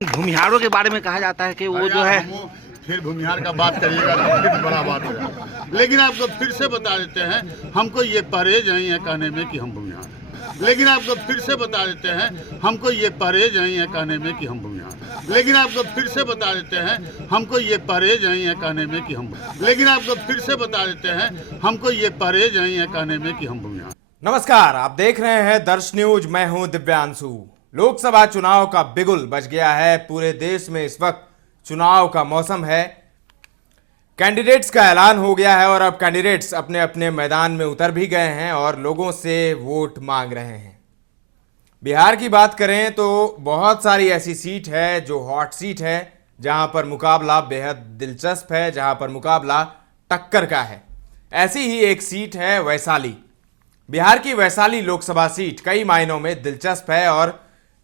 भूमिहारों के बारे में कहा जाता है कि वो जो है फिर भूमिहार का बात करिएगा तो फिर बड़ा बात हो जाएगा। लेकिन आपको फिर से बता देते हैं, हमको ये परहेज नहीं है कहने में कि हम भूमिहार हैं। लेकिन आपको फिर से बता देते हैं, हमको ये परहेज नहीं है कहने में कि हम भूमिहार हैं। लेकिन आपको फिर से बता देते हैं, हमको ये परहेज नहीं है कहने में कि हम लेकिन आपको फिर से बता देते हैं, हमको ये परहेज नहीं है कहने में कि हम भूमिहार। नमस्कार, आप देख रहे हैं दर्श न्यूज। मैं हूं दिव्यांशु। लोकसभा चुनाव का बिगुल बज गया है। पूरे देश में इस वक्त चुनाव का मौसम है। कैंडिडेट्स का ऐलान हो गया है और अब कैंडिडेट्स अपने अपने मैदान में उतर भी गए हैं और लोगों से वोट मांग रहे हैं। बिहार की बात करें तो बहुत सारी ऐसी सीट है जो हॉट सीट है, जहां पर मुकाबला बेहद दिलचस्प है, जहां पर मुकाबला टक्कर का है। ऐसी ही एक सीट है वैशाली। बिहार की वैशाली लोकसभा सीट कई मायनों में दिलचस्प है और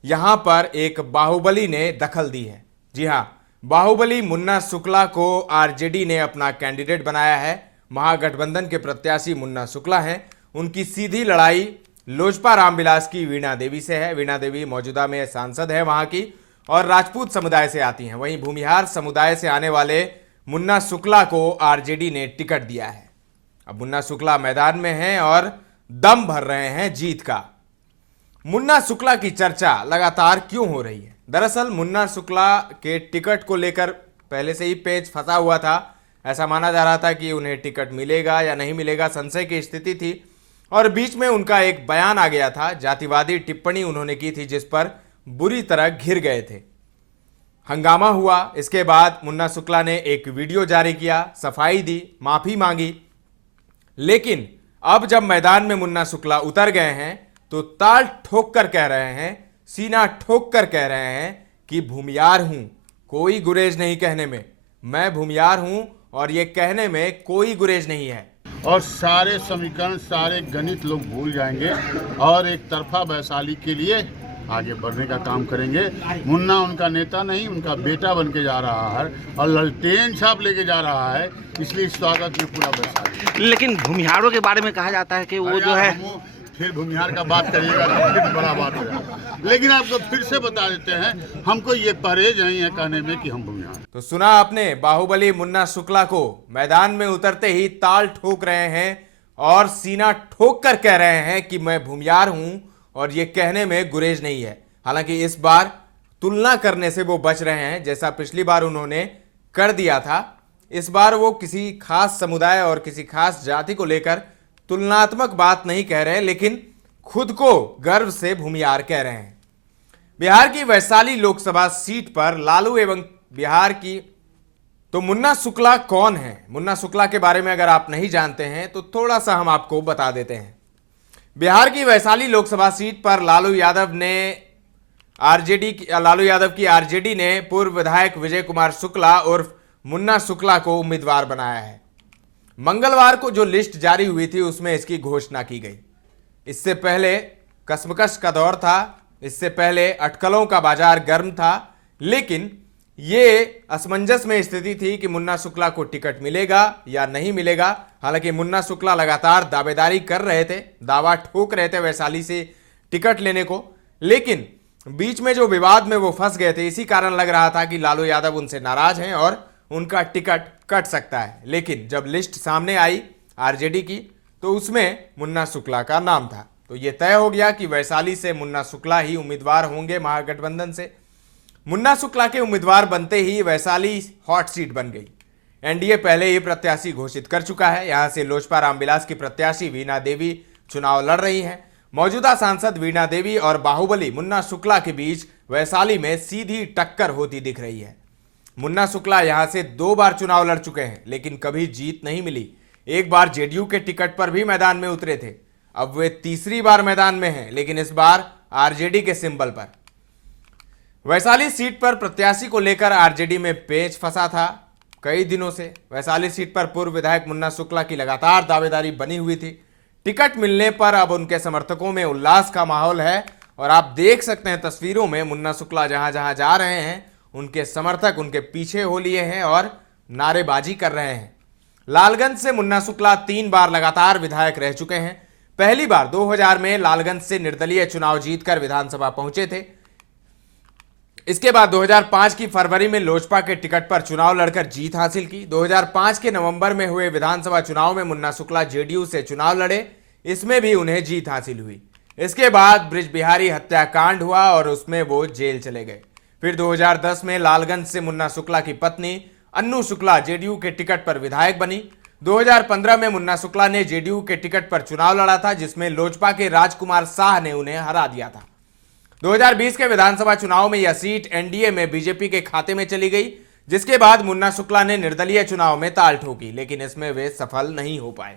यहां पर एक बाहुबली ने दखल दी है। जी हां, बाहुबली मुन्ना शुक्ला को आरजेडी ने अपना कैंडिडेट बनाया है। महागठबंधन के प्रत्याशी मुन्ना शुक्ला हैं। उनकी सीधी लड़ाई लोजपा रामविलास की वीणा देवी से है। वीणा देवी मौजूदा में सांसद है वहां की और राजपूत समुदाय से आती हैं। वहीं भूमिहार समुदाय से आने वाले मुन्ना शुक्ला को आरजेडी ने टिकट दिया है। अब मुन्ना शुक्ला मैदान में हैं और दम भर रहे हैं जीत का। मुन्ना शुक्ला की चर्चा लगातार क्यों हो रही है? दरअसल मुन्ना शुक्ला के टिकट को लेकर पहले से ही पेच फंसा हुआ था। ऐसा माना जा रहा था कि उन्हें टिकट मिलेगा या नहीं मिलेगा, संशय की स्थिति थी और बीच में उनका एक बयान आ गया था। जातिवादी टिप्पणी उन्होंने की थी जिस पर बुरी तरह घिर गए थे। हंगामा हुआ। इसके बाद मुन्ना शुक्ला ने एक वीडियो जारी किया, सफाई दी, माफी मांगी। लेकिन अब जब मैदान में मुन्ना शुक्ला उतर गए हैं तो ताल ठोक कर कह रहे हैं, सीना ठोक कर कह रहे हैं कि भूमियार हूं, कोई गुरेज नहीं कहने में। मैं भूमियार हूं और ये कहने में कोई गुरेज नहीं है। और सारे समीकरण, सारे गणित लोग भूल जाएंगे और एक तरफा वैशाली के लिए आगे बढ़ने का काम करेंगे। मुन्ना उनका नेता नहीं, उनका बेटा बन के जा रहा है और ललटेन छाप लेके जा रहा है, इसलिए स्वागत में पूरा वैशाली। लेकिन भूमिहारों के बारे में कहा जाता है कि वो जो है फिर भूमिहार का बात करिएगा तो फिर बड़ा बात हो जाएगा। लेकिन आपको फिर से बता देते हैं, हमको ये परहेज नहीं है कहने में कि हम भूमिहार। तो सुना आपने, बाहुबली मुन्ना शुक्ला को मैदान में उतरते ही ताल ठोक रहे हैं और सीना ठोक कर कह रहे हैं कि मैं भूमियार हूं और ये कहने में गुरेज नहीं है। हालांकि इस बार तुलना करने से वो बच रहे हैं, जैसा पिछली बार उन्होंने कर दिया था। इस बार वो किसी खास समुदाय और किसी खास जाति को लेकर तुलनात्मक बात नहीं कह रहे, लेकिन खुद को गर्व से भूमियार कह रहे हैं। बिहार की वैशाली लोकसभा सीट पर लालू एवं बिहार की तो मुन्ना शुक्ला कौन है? मुन्ना शुक्ला के बारे में अगर आप नहीं जानते हैं तो थोड़ा सा हम आपको बता देते हैं। बिहार की वैशाली लोकसभा सीट पर लालू यादव की आरजेडी ने पूर्व विधायक विजय कुमार शुक्ला उर्फ मुन्ना शुक्ला को उम्मीदवार बनाया है। मंगलवार को जो लिस्ट जारी हुई थी उसमें इसकी घोषणा की गई। इससे पहले कसमकस का दौर था, इससे पहले अटकलों का बाजार गर्म था, लेकिन ये असमंजस में स्थिति थी कि मुन्ना शुक्ला को टिकट मिलेगा या नहीं मिलेगा। हालांकि मुन्ना शुक्ला लगातार दावेदारी कर रहे थे, दावा ठोक रहे थे वैशाली से टिकट लेने को, लेकिन बीच में जो विवाद में वो फंस गए थे, इसी कारण लग रहा था कि लालू यादव उनसे नाराज हैं और उनका टिकट कट सकता है। लेकिन जब लिस्ट सामने आई आरजेडी की तो उसमें मुन्ना शुक्ला का नाम था। तो यह तय हो गया कि वैशाली से मुन्ना शुक्ला ही उम्मीदवार होंगे महागठबंधन से। मुन्ना शुक्ला के उम्मीदवार बनते ही वैशाली हॉट सीट बन गई। एनडीए पहले ही प्रत्याशी घोषित कर चुका है। यहां से लोजपा रामविलास की प्रत्याशी वीणा देवी चुनाव लड़ रही हैं। मौजूदा सांसद वीणा देवी और बाहुबली मुन्ना शुक्ला के बीच वैशाली में सीधी टक्कर होती दिख रही है। मुन्ना शुक्ला यहां से 2 बार चुनाव लड़ चुके हैं, लेकिन कभी जीत नहीं मिली। एक बार जेडीयू के टिकट पर भी मैदान में उतरे थे। अब वे तीसरी बार मैदान में हैं, लेकिन इस बार आरजेडी के सिंबल पर। वैशाली सीट पर प्रत्याशी को लेकर आरजेडी में पेच फंसा था कई दिनों से। वैशाली सीट पर पूर्व विधायक मुन्ना शुक्ला की लगातार दावेदारी बनी हुई थी। टिकट मिलने पर अब उनके समर्थकों में उल्लास का माहौल है और आप देख सकते हैं तस्वीरों में मुन्ना शुक्ला जहां जहां जा रहे हैं उनके समर्थक उनके पीछे हो लिए हैं और नारेबाजी कर रहे हैं। लालगंज से मुन्ना शुक्ला 3 बार लगातार विधायक रह चुके हैं। पहली बार 2000 में लालगंज से निर्दलीय चुनाव जीतकर विधानसभा पहुंचे थे। इसके बाद 2005 की फरवरी में लोजपा के टिकट पर चुनाव लड़कर जीत हासिल की। 2005 के नवंबर में हुए विधानसभा चुनाव में मुन्ना शुक्ला जेडीयू से चुनाव लड़े, इसमें भी उन्हें जीत हासिल हुई। इसके बाद बृज बिहारी हत्याकांड हुआ और उसमें वो जेल चले गए। फिर 2010 में लालगंज से मुन्ना शुक्ला की पत्नी अन्नू शुक्ला जेडीयू के टिकट पर विधायक बनी। 2015 में मुन्ना शुक्ला ने जेडीयू के टिकट पर चुनाव लड़ा था, जिसमें लोजपा के राजकुमार शाह ने उन्हें हरा दिया था। 2020 के विधानसभा चुनाव में यह सीट एनडीए में बीजेपी के खाते में चली गई, जिसके बाद मुन्ना शुक्ला ने निर्दलीय चुनाव में ताल ठोकी, लेकिन इसमें वे सफल नहीं हो पाए।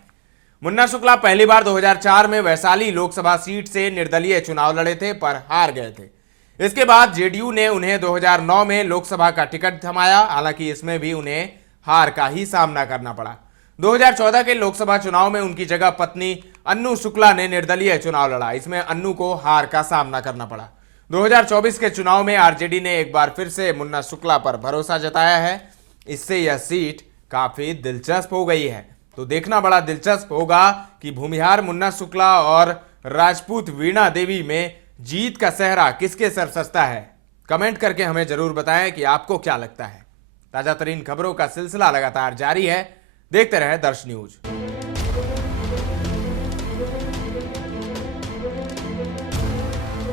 मुन्ना शुक्ला पहली बार 2004 में वैशाली लोकसभा सीट से निर्दलीय चुनाव लड़े थे, पर हार गए थे। इसके बाद जेडीयू ने उन्हें 2009 में लोकसभा का टिकट थमाया, हालांकि इसमें भी उन्हें हार का ही सामना करना पड़ा। 2014 के लोकसभा चुनाव में उनकी जगह पत्नी अन्नू शुक्ला ने निर्दलीय चुनाव लड़ा, इसमें अन्नू को हार का सामना करना पड़ा। 2024 के चुनाव में आरजेडी ने एक बार फिर से मुन्ना शुक्ला पर भरोसा जताया है, इससे यह सीट काफी दिलचस्प हो गई है। तो देखना बड़ा दिलचस्प होगा कि भूमिहार मुन्ना शुक्ला और राजपूत वीणा देवी में जीत का सेहरा किसके सर सजता है। कमेंट करके हमें जरूर बताएं कि आपको क्या लगता है। ताजा तरीन खबरों का सिलसिला लगातार जारी है, देखते रहे दर्श न्यूज।